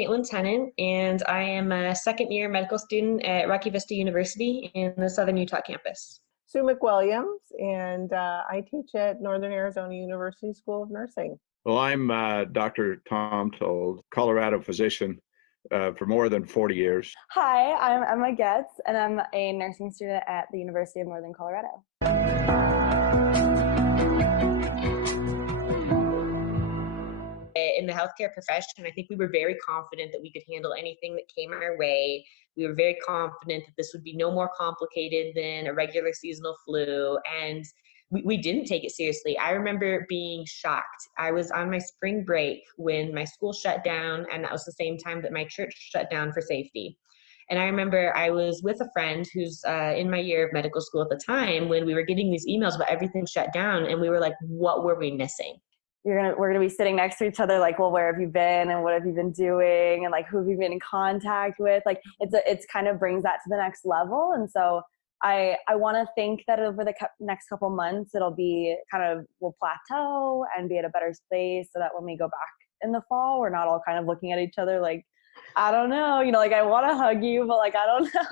Caitlin Tennant, and I am a second year medical student at Rocky Vista University in the Southern Utah campus. Sue McWilliams, and I teach at Northern Arizona University School of Nursing. Well, I'm Dr. Tom Told, Colorado physician for more than 40 years. Hi, I'm Emma Getz, and I'm a nursing student at the University of Northern Colorado. In the healthcare profession, I think we were very confident that we could handle anything that came our way. We were very confident that this would be no more complicated than a regular seasonal flu, and we didn't take it seriously. I remember being shocked. I was on my spring break when my school shut down, and that was the same time that my church shut down for safety. And I remember I was with a friend who's in my year of medical school at the time when we were getting these emails about everything shut down, and we were like, what were we missing? We're gonna be sitting next to each other, like, well, where have you been and what have you been doing, and like who have you been in contact with? Like it's kind of brings that to the next level. And so I want to think that over the next couple months it'll be we'll plateau and be at a better space, so that when we go back in the fall, we're not all kind of looking at each other like, I don't know, like I want to hug you, but like I don't know.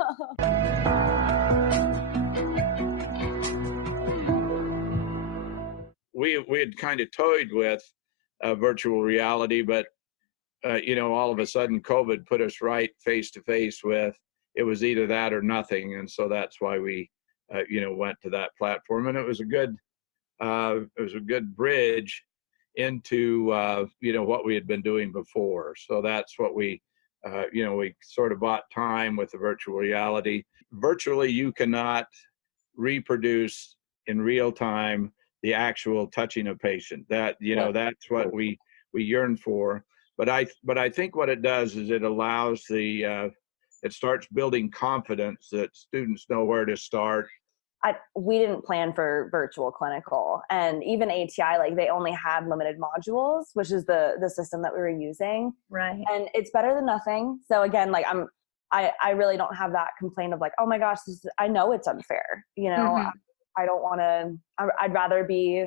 We had kind of toyed with virtual reality, but all of a sudden COVID put us right face to face with it was either that or nothing, and so that's why we went to that platform, and it was a good bridge into what we had been doing before. So that's what we sort of bought time with the virtual reality. Virtually, you cannot reproduce in real time the actual touching a patient. That's what we yearn for. But I think what it does is it allows it starts building confidence that students know where to start. We didn't plan for virtual clinical, and even ATI, like they only had limited modules, which is the system that we were using. Right. And it's better than nothing. So again, like I really don't have that complaint of like, oh my gosh, I know it's unfair. Mm-hmm. I don't want to, I'd rather be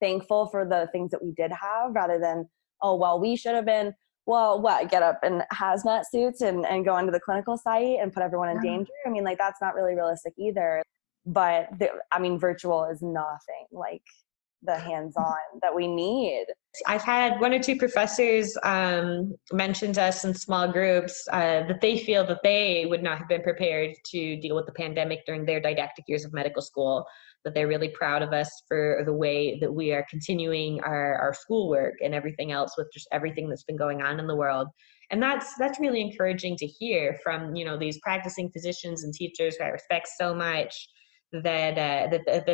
thankful for the things that we did have rather than, oh, well, we should have been, get up in hazmat suits and go into the clinical site and put everyone in danger. I mean, like, that's not really realistic either. But virtual is nothing like the hands-on that we need. I've had one or two professors mention to us in small groups that they feel that they would not have been prepared to deal with the pandemic during their didactic years of medical school, that they're really proud of us for the way that we are continuing our schoolwork and everything else with just everything that's been going on in the world. And that's really encouraging to hear from, these practicing physicians and teachers who I respect so much, that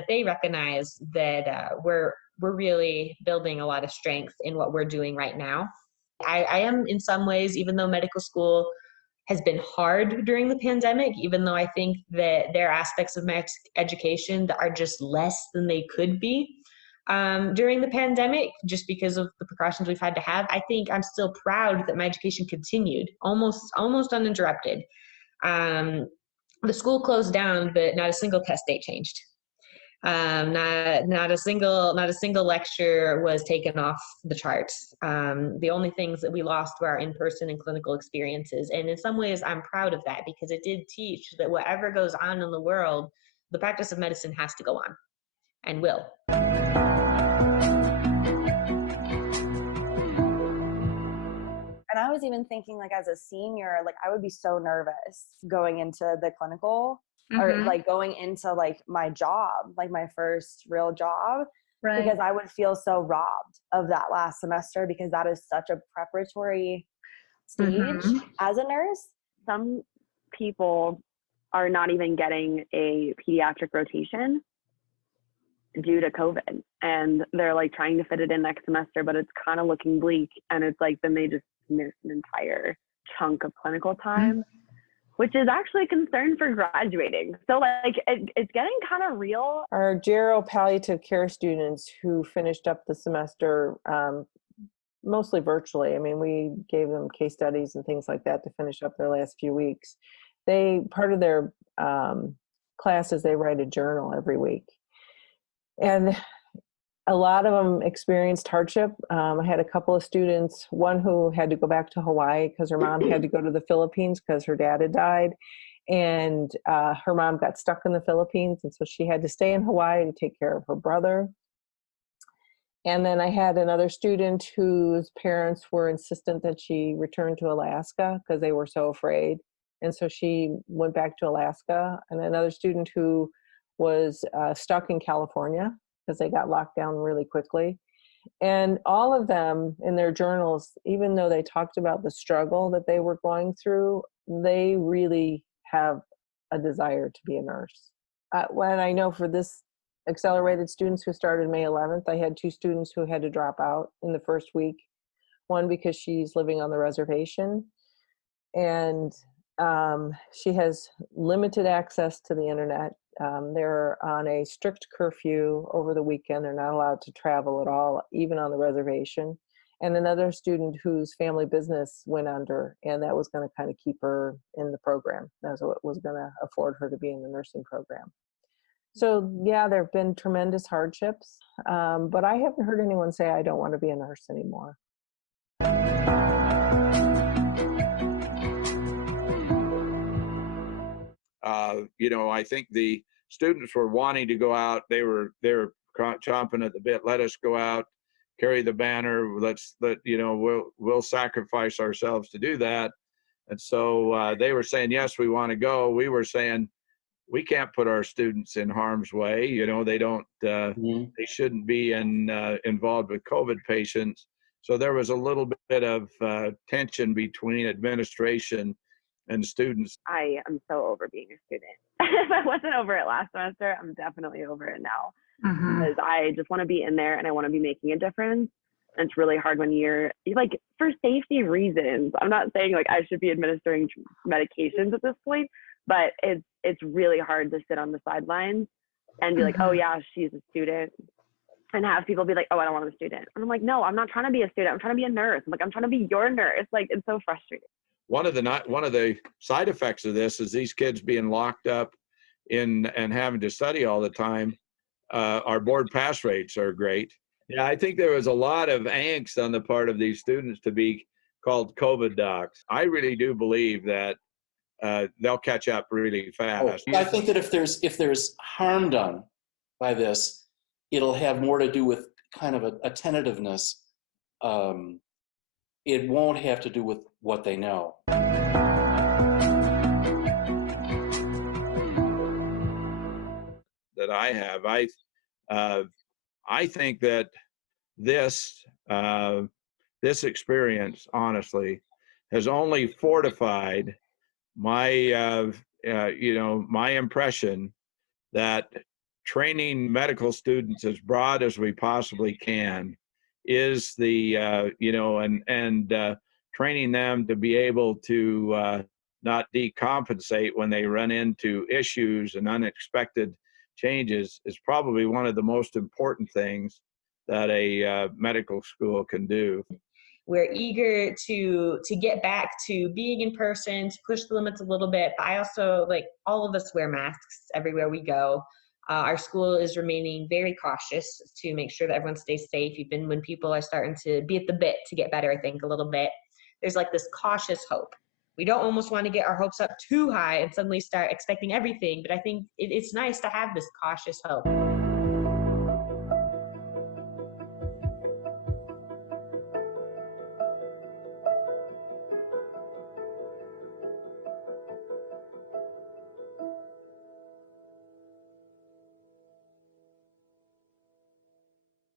they recognize that we're really building a lot of strength in what we're doing right now. I am in some ways, even though medical school has been hard during the pandemic, even though I think that there are aspects of my education that are just less than they could be during the pandemic, just because of the precautions we've had to have. I think I'm still proud that my education continued almost uninterrupted. The school closed down, but not a single test date changed. Not a single lecture was taken off the charts. The only things that we lost were our in-person and clinical experiences. And in some ways, I'm proud of that because it did teach that whatever goes on in the world, the practice of medicine has to go on and will. And I was even thinking, like, as a senior, like I would be so nervous going into the clinical or like going into like my job, like my first real job, because I would feel so robbed of that last semester because that is such a preparatory stage as a nurse. Some people are not even getting a pediatric rotation due to COVID, and they're like trying to fit it in next semester, but it's kind of looking bleak, and it's like then they just miss an entire chunk of clinical time, which is actually a concern for graduating. So like it's getting kind of real. Our gero palliative care students who finished up the semester mostly virtually, I mean, we gave them case studies and things like that to finish up their last few weeks. Part of their classes, they write a journal every week. And a lot of them experienced hardship. I had a couple of students, one who had to go back to Hawaii because her mom had to go to the Philippines because her dad had died. And her mom got stuck in the Philippines. And so she had to stay in Hawaii to take care of her brother. And then I had another student whose parents were insistent that she return to Alaska because they were so afraid. And so she went back to Alaska. And another student who was stuck in California because they got locked down really quickly. And all of them in their journals, even though they talked about the struggle that they were going through, they really have a desire to be a nurse. When I know for this accelerated students who started May 11th, I had 2 students who had to drop out in the first week. One because she's living on the reservation, and she has limited access to the internet. They're on a strict curfew over the weekend. They're not allowed to travel at all, even on the reservation. And another student whose family business went under, and that was going to kind of keep her in the program. That's what was going to afford her to be in the nursing program. So yeah, there have been tremendous hardships, but I haven't heard anyone say, I don't want to be a nurse anymore. I think the students were wanting to go out. They were chomping at the bit. Let us go out, carry the banner. We'll sacrifice ourselves to do that. And so they were saying, yes, we want to go. We were saying, we can't put our students in harm's way. They don't, they shouldn't be involved with COVID patients. So there was a little bit of tension between administration and students. I am so over being a student. If I wasn't over it last semester, I'm definitely over it now. Because I just want to be in there and I want to be making a difference. And it's really hard when you're like, for safety reasons. I'm not saying like I should be administering medications at this point, but it's really hard to sit on the sidelines and be like, oh yeah, she's a student, and have people be like, oh, I don't want to be a student. And I'm like, no, I'm not trying to be a student. I'm trying to be a nurse. I'm like, I'm trying to be your nurse. Like, it's so frustrating. One of the side effects of this is these kids being locked up and having to study all the time. Our board pass rates are great. Yeah, I think there was a lot of angst on the part of these students to be called COVID docs. I really do believe that they'll catch up really fast. I think that if there's harm done by this, it'll have more to do with kind of a tentativeness. It won't have to do with what they know. That I have, I think that this experience, honestly, has only fortified my my impression that training medical students as broad as we possibly can is the training them to be able to not decompensate when they run into issues and unexpected changes is probably one of the most important things that a medical school can do. We're eager to get back to being in person, to push the limits a little bit, but I also, like, all of us wear masks everywhere we go. Our school is remaining very cautious to make sure that everyone stays safe, even when people are starting to be at the bit to get better, I think, a little bit. There's like this cautious hope. We don't almost want to get our hopes up too high and suddenly start expecting everything, but I think it's nice to have this cautious hope.